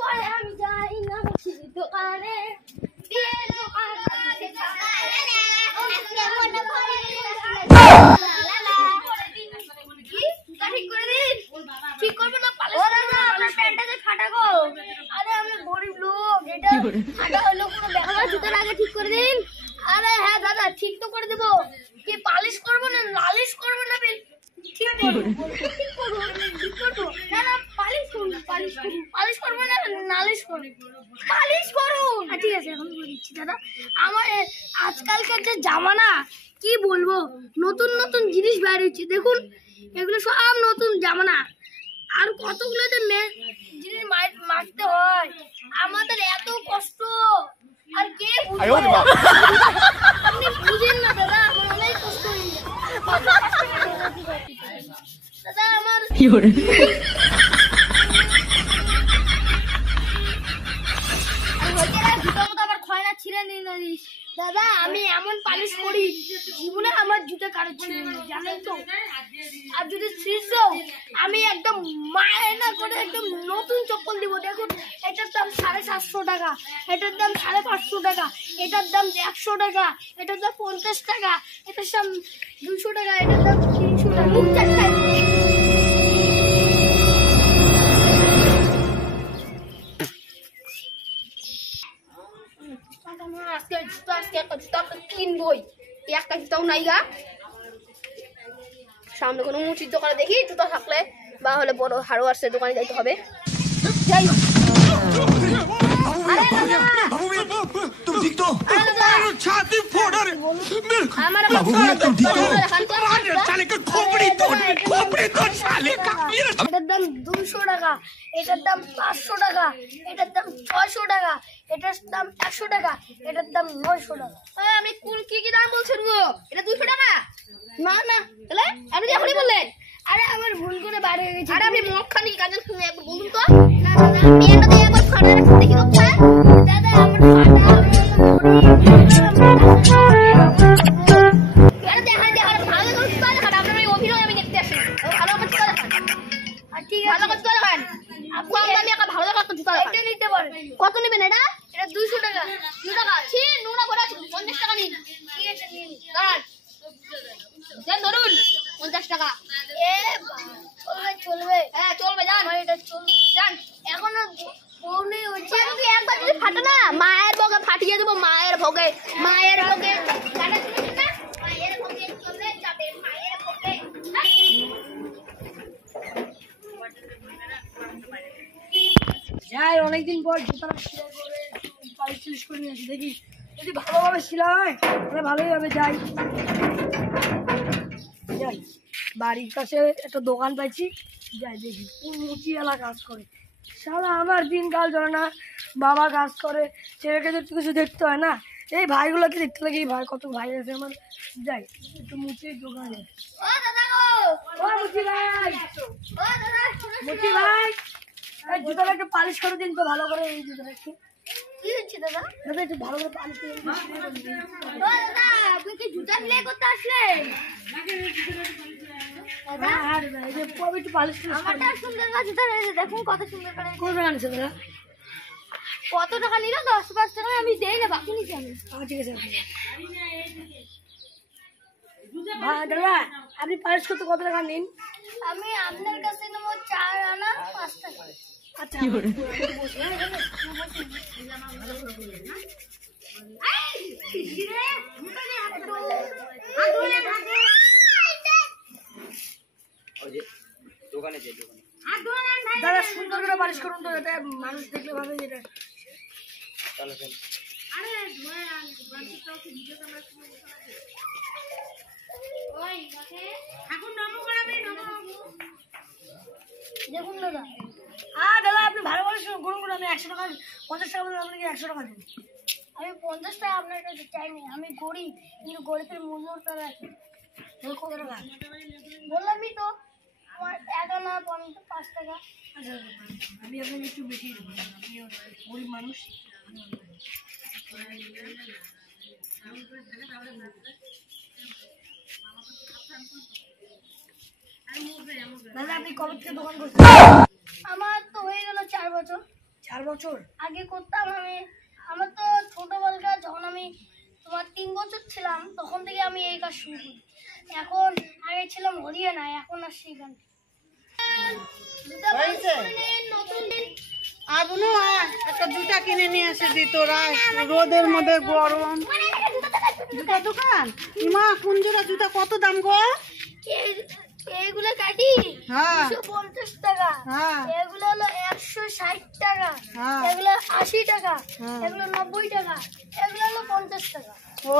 পরে আমি যাই না দোকানে ঠিক করবো না ফাটা গো। আরে আমি গরিব লোক, এটা ফাটা হলো কোনো ব্যাপার। জুতোর আগে ঠিক করে দিন। আরে হ্যাঁ দাদা ঠিক তো করে দেবো। কি পালিশ করবো না লালিশ করবো না? ঠিক করবো না না পালিশ করুন পালিশ করবো না নালিশ করুন পালিশ করুন। ঠিক আছে এখন বলে দিচ্ছি দাদা। আমার আজকালকার যে জামানা কি বলবো, নতুন নতুন জিনিস বের হচ্ছে দেখুন, এগুলো সব নতুন জামানা। আর কতগুলো যে জিনিস মারতে হয়, আমাদের এত কষ্ট আর কে বুঝবে? আপনি বুঝেন না দাদা, আমার অনেক কষ্ট হয়ে যায় দাদা। আমার আবার খয়না ছিঁড়ে নিয়ে নিস দাদা। আমি এমন পালিশ করি জীবনে আমার জুতো কারো ছিঁড়ে নেই জানেন তো। আর যদি ছিঁড়ছ আমি একদম মায়না করে একদম নতুন চপ্পল দিব। দেখুন এটার দাম 750 টাকা, এটার দাম 550 টাকা, এটার দাম 100 টাকা, এটার দাম 50 টাকা, এটার দাম 200 টাকা, এটার দাম 300 টাকা, 50 টাকা। কিনবই একটা জুতাও নাই গা। সামনে কোনো মুচির দোকানে দেখি জুতা থাকলে বা হলে বড় হার্ডওয়্যারসের দোকানে যাইতে হবে। যাই হোক এটার দাম 200 টাকা, এটার দাম 500 টাকা, এটার দাম 600 টাকা, এটার দাম 100 টাকা, এটার দাম 900 টাকা। আমি কি দাম বলছেন গো? এটা 200 টাকা না না তাহলে আপনি এখনই বললেন। আরে আমার ভুল করে বাইরে হয়ে গেছে। আরে আপনি মদ খানি কাজের শুনে একবার বলুন তো। না দাদা আমি এটা দিয়ে একবার ফাটা রাখতে দেখি তো দাদা। আমার কত নেবেন? এটা 200 টাকা। 2 টাকা ছি নোনা পড়া 50 টাকা নিন। ঠিক আছে নিন দেন ধরুন 50 টাকা। চলবে হ্যাঁ চলবে যান। এটা চলবে যান। এখনো বউনি হচ্ছে যদি একবার যদি ফাটে না মায়ের ভোগে ফাটিয়ে দেবো। মায়ের ভোগে মায়ের ভোগে গানা শুনেছেন না? মায়ের ভোগে চলে যাবে মায়ের ভোগে। যাই অনেকদিন পর জুতাটা সেলাই করে পালিশ করে নিয়েছি। দেখি যদি ভালোভাবে সেলাই হয় তাহলে ভালোই হবে। যাই যাই বাড়ির কাছে একটা দোকান পাইছি, যাই দেখি কোন মুচিওয়ালা কাজ করে। সারা আমার দিনকাল চলে না, বাবা কাজ করে, ছেলেকে তো কিছু দেখতে হয় না। এই ভাইগুলোকে দেখতে লাগে, এই ভাই কত ভাই আছে আমার। যাই একটু মুচির দোকানে। মুচি ভাই এই জুতাটা একটু পালিশ করে দিন তো ভালো করে। এই জুতাটা একটু কি হচ্ছে দাদা? দাদা একটু ভালো করে পালিশ করে দিন। দাদা আপনি কি জুতা সেলাই করতে আসলেন? একটু পালিশ করে আমারটা সুন্দর না জুতা রয়েছে দেখুন কত সুন্দর করে। কোন আনছে দাদা? কত টাকা নিল? 10-5 টাকা আমি দেই না, বাকি নিচ্ছি আমি। ঠিক আছে দাদা আপনি পালিশ করতে কত টাকা নিন? আমি আপনার কাছে নেবো 4 আনা 5 টাকা। আচ্ছা দাদা সুন্দর করে পালিশ করুন তো, যাতে মানুষ দেখলে ভাবে যেটা। দেখুন দাদা দাদা আপনি ভালো করে করুন করুন। আমি 100 টাকা 50 টাকা বললাম, আপনাকে 100 টাকা দিন। আমি 50 টাকা আপনার কাছে চাইনি, আমি গরিব কিন্তু গরিবের মূল্যটা রাখি। কত টাকা বললামই তো, আমার 1 আনা 5 টাকা। আচ্ছা আমি আপনাকে একটু বেশি দেবো, আপনি গরিব মানুষ। দাদা আপনি কবে থেকে দোকান করছেন? আমার তো হয়ে গেল 4 বছর। 4 4 বছর আগে করতাম আমি। আমার তো ছোটবেলা যখন আমি তোমার 3 বছর ছিলাম তখন থেকে আমি এই কাজ শুরু করি। এখন আগে ছিলাম হরিয়ানা, এখন আর সেখান একটা জুতা কিনে নিয়ে এসে দি তোরা, রোদের মধ্যে গরম। জুতা দোকান মা, কোন জোড়া জুতা কত দাম গো? এগুলো কাটি হ্যাঁ 250 টাকা, হ্যাঁ এগুলো হলো 160 টাকা, হ্যাঁ এগুলো 80 টাকা, হ্যাঁ। এগুলো 90 টাকা, এগুলো হলো 50 টাকা। ও,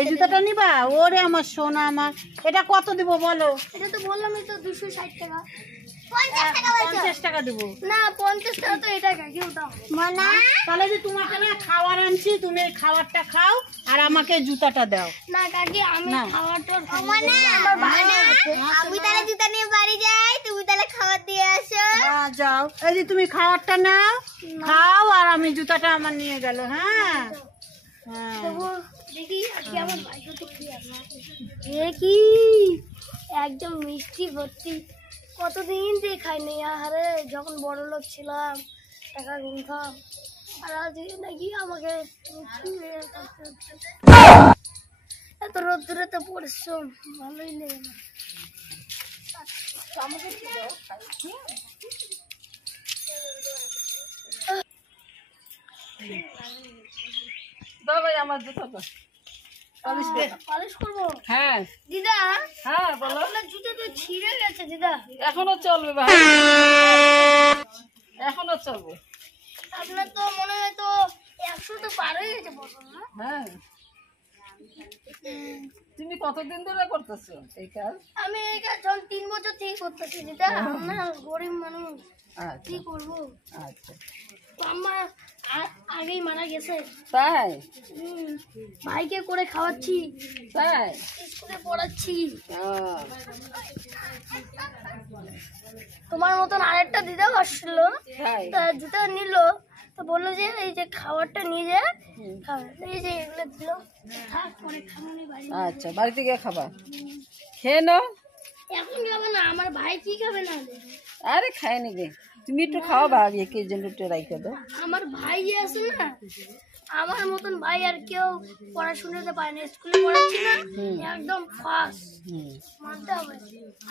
এই জুতাটা নিবা? ওরে আমার সোনা আমার, এটা কত দিব বলো? এটা তো বললামই তো 260 টাকা। 50 টাকা দেবো না 50 টাকা তো এটা কাকি ওটা মানা। তাহলে যে তোমাকে না খাবার আনছি, তুমি এই খাবারটা খাও আর আমাকে জুতাটা দাও। না কাকি আমি না। খাওয়াটা আমার ভাই আমি তাহলে জুতা নিয়ে বাড়ি যাই, তুমি তাহলে খাবার দিয়ে আসো। হ্যাঁ যাও, এই যে তুমি খাবারটা নাও, খাও আর আমি জুতাটা আমার নিয়ে গেল। হ্যাঁ হ্যাঁ তবু দেখি আজকে আমার ভাইকে তো কি আছে দেখি একদম মিষ্টি ভর্তি। কতদিন দিয়ে খাইনি আরে, যখন বড় লোক ছিলাম টাকা গুনতাম, আর আজকে নাকি আমাকে এত রোদ্দুরে তো পরিশ্রম ভালোই লেগে না। আমাকে আমার জুতাটা পালিশ করবো। হ্যাঁ দিদা হ্যাঁ বলো। আপনার জুতো তো ছিঁড়ে গেছে দিদা। এখনো চলবে ভাই, এখনো চলবে। আপনার তো মনে হয় তো 100 তো পার হয়ে গেছে বছর না? হ্যাঁ তুমি কতদিন ধরে করতেছো এই কাজ? আমি এই কাজ যখন 3 বছর থেকে করতেছি দিদা। আমরা গরিব মানুষ, আচ্ছা কি করবো? আচ্ছা তো আম্মা আগেই মারা গেছে। তাই? ভাইকে করে খাওয়াচ্ছি, তাই? স্কুলে পড়াচ্ছি। আহ, তোমার মতন আরেকটা দিদাও আসছিল, তাই? তা জুতো নিল, তো বললো যে এই যে খাবারটা নিয়ে যা খাবে, এই যে এগুলো দিল, থাক পরে খামনি বাড়ি। আচ্ছা বাড়িতে গিয়ে খাবা, খেয়ে নাও। এখন খাবে না, আমার ভাই কি খাবে না? আরে খায় নিবে, তুমি একটু খাওয়া ভাবি, কে যেন একটু রাইখে দাও। আমার ভাই যে আছে না, আমার মতন ভাই আর কেউ পড়াশোনাতে পারে না, স্কুলে পড়াচ্ছি না একদম ফার্স্ট মানতে হবে।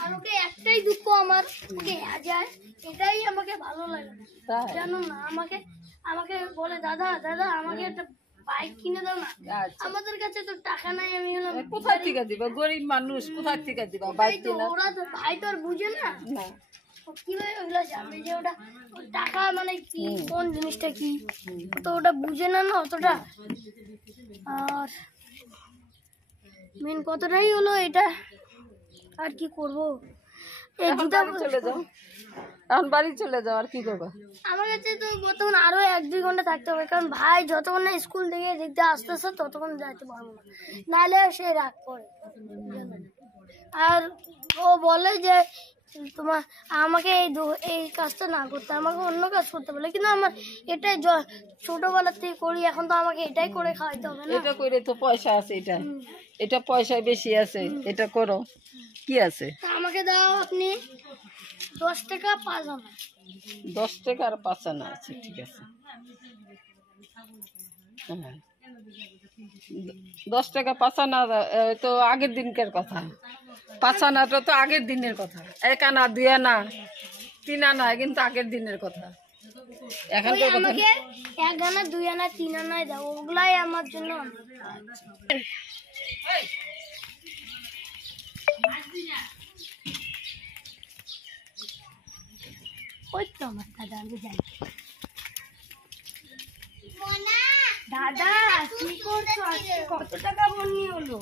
আর ওকে একটাই দুঃখ আমার, ওকে যায় এটাই আমাকে ভালো লাগে না, তাই? জানো না? আমাকে আমাকে বলে দাদা দাদা আমাকে একটা বাইক কিনে দাও না। আচ্ছা আমাদের কাছে তো টাকা নাই, আমি হলাম কোথায় থেকে দিবা, গরিব মানুষ কোথায় থেকে দিবা? ওটাই বাড়িতে তো, না। ওরা তো ভাই তো আর বুঝে না, না ও কিভাবে ওগুলো জানবে যে ওটা টাকা মানে কি, কোন জিনিসটা কি, তো ওটা বুঝে না না অতটা। আর মেন কতটাই হলো এটা, আর কি করব? এই এখন জুতা বাড়ি চলে যাও, এখন বাড়ি চলে যাও, আর কি করবা? আমার কাছে তো বর্তমানে আরো 1-2 ঘন্টা থাকতে হবে, কারণ ভাই যতক্ষণ না স্কুল থেকে দেখতে আসতেছে ততক্ষণ যাইতে পারবো না, নাহলে সে রাগ করে। আর ও বলে যে তোমার আমাকে এই কাজটা না করতে, আমাকে অন্য কাজ করতে বলে, কিন্তু আমার এটাই ছোটবেলা থেকে করি, এখন তো আমাকে এটাই করে খাওয়াইতে হবে না। এটা করে তো পয়সা আছে, এটা এটা পয়সা বেশি আছে, এটা করো, কি আছে? তা আমাকে দাও আপনি 10 টাকা 5 আনা। 10 টাকা আর 5 আনা আছে, ঠিক আছে। হ্যাঁ 10 টাকা 5 আনা তো আগের দিনকার কথা, 5 আনাটা তো আগের দিনের কথা, 1 আনা 2 আনা 3 আনা কিন্তু আগের দিনের কথা, ওই এখনকার কথা আমাকে 1 আনা 2 আনা 3 আনায় দাও, ওগুলাই আমার জন্য অনেক। ওই তো আমার দাদা, আমি যাই। দাদা কি করছো? আজকে কত টাকা বন্যি হলো?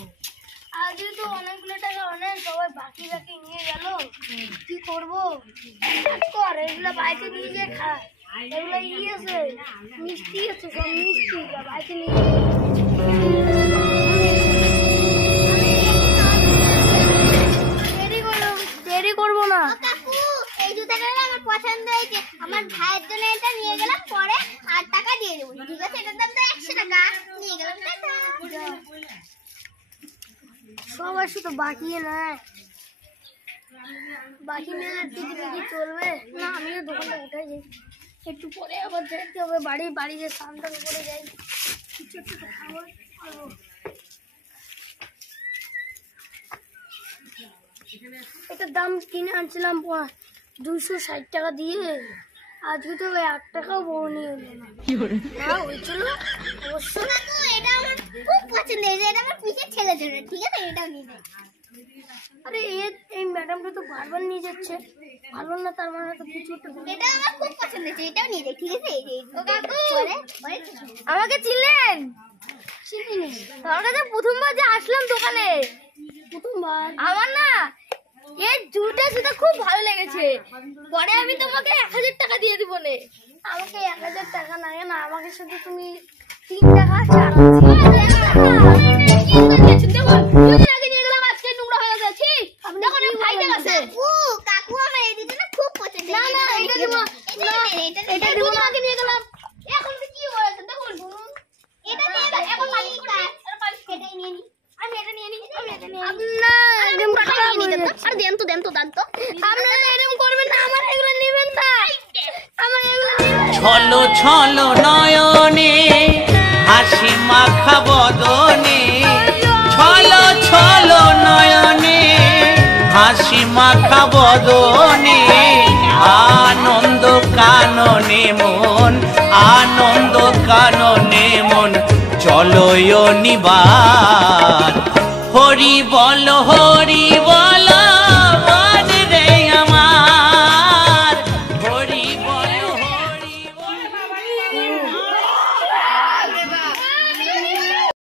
আগে তো অনেকগুলো টাকা অনেক সবাই বাকি বাকি নিয়ে গেল, কি করবো? কর এগুলো বাইকে নিয়ে গিয়ে খা, এগুলো ই আছে মিষ্টি আছে, সব মিষ্টি বাইকে নিয়ে দেরি করবো না। এই জুতাটা আমার পছন্দ হয়েছে, আমার ভাইয়ের জন্য এটা নিয়ে গেলাম, পরে 8 টাকা দিয়ে দেবো, ঠিক আছে? এটার দাম তো 100 টাকা, নিয়ে গেলাম। সবাই শুধু বাকি নেয়, বাকি নেয় কি চলবে না? আমিও দোকানটা উঠাই যাই। একটু পরে আবার যেতে হবে বাড়িতে স্নান টান করে যাই, কিছু একটু খাবার খাবো। এটার দাম কিনে আনছিলাম 260 টাকা দিয়ে, আজকে তো 1 টাকাও বউ নিয়ে এলো না। হয়েছিল অবশ্য। এটা আমার খুব পছন্দ হয়েছে, এটা আমার পিছে ছেলে জন্য, ঠিক আছে এটাও নিয়ে যাই। আরে এই ম্যাডামটা তো বারবার নিয়ে যাচ্ছে, ভালো না তার মানে তো কিছু একটা। এটা আমার খুব পছন্দ হয়েছে, এটাও নিয়ে যাই, ঠিক আছে। এই যে ও কাকু, আমাকে চিনলেন? চিনি। তোমার কাছে প্রথমবার যে আসলাম দোকানে, প্রথমবার আমার না এই জুতা খুব ভালো লেগেছে, পরে আমি তোমাকে 1000 টাকা দিয়ে দিব নে। আমাকে 1000 টাকা লাগে না, আমাকে শুধু তুমি 3 টাকা ছাড় কাকু আমার এই দুটো খুব পছন্দ। না না এটা দিব না, এটা দিব না, আগে নিয়ে গেলাম। এখন কি হয়েছে দেখুন, এটা নিয়ে গেল, এখন পালিশ করে এটাই নিয়ে নি। আমি এটা নিয়ে নি, আমি এটা নিয়ে নি। না এরকম টাকা আর দেন তো আপনারা এরকম করবেন না, আমার এগুলো নেবেন না, আমার এগুলো নেবেন। ছলো ছলো নয়নে হাসি মাখা বদনে, ছলো ছলো নয়নে হাসি মাখা বদনে, আনন্দ কাননে মন, আনন্দ কাননে মন, চলো নিবার হরি বল হরি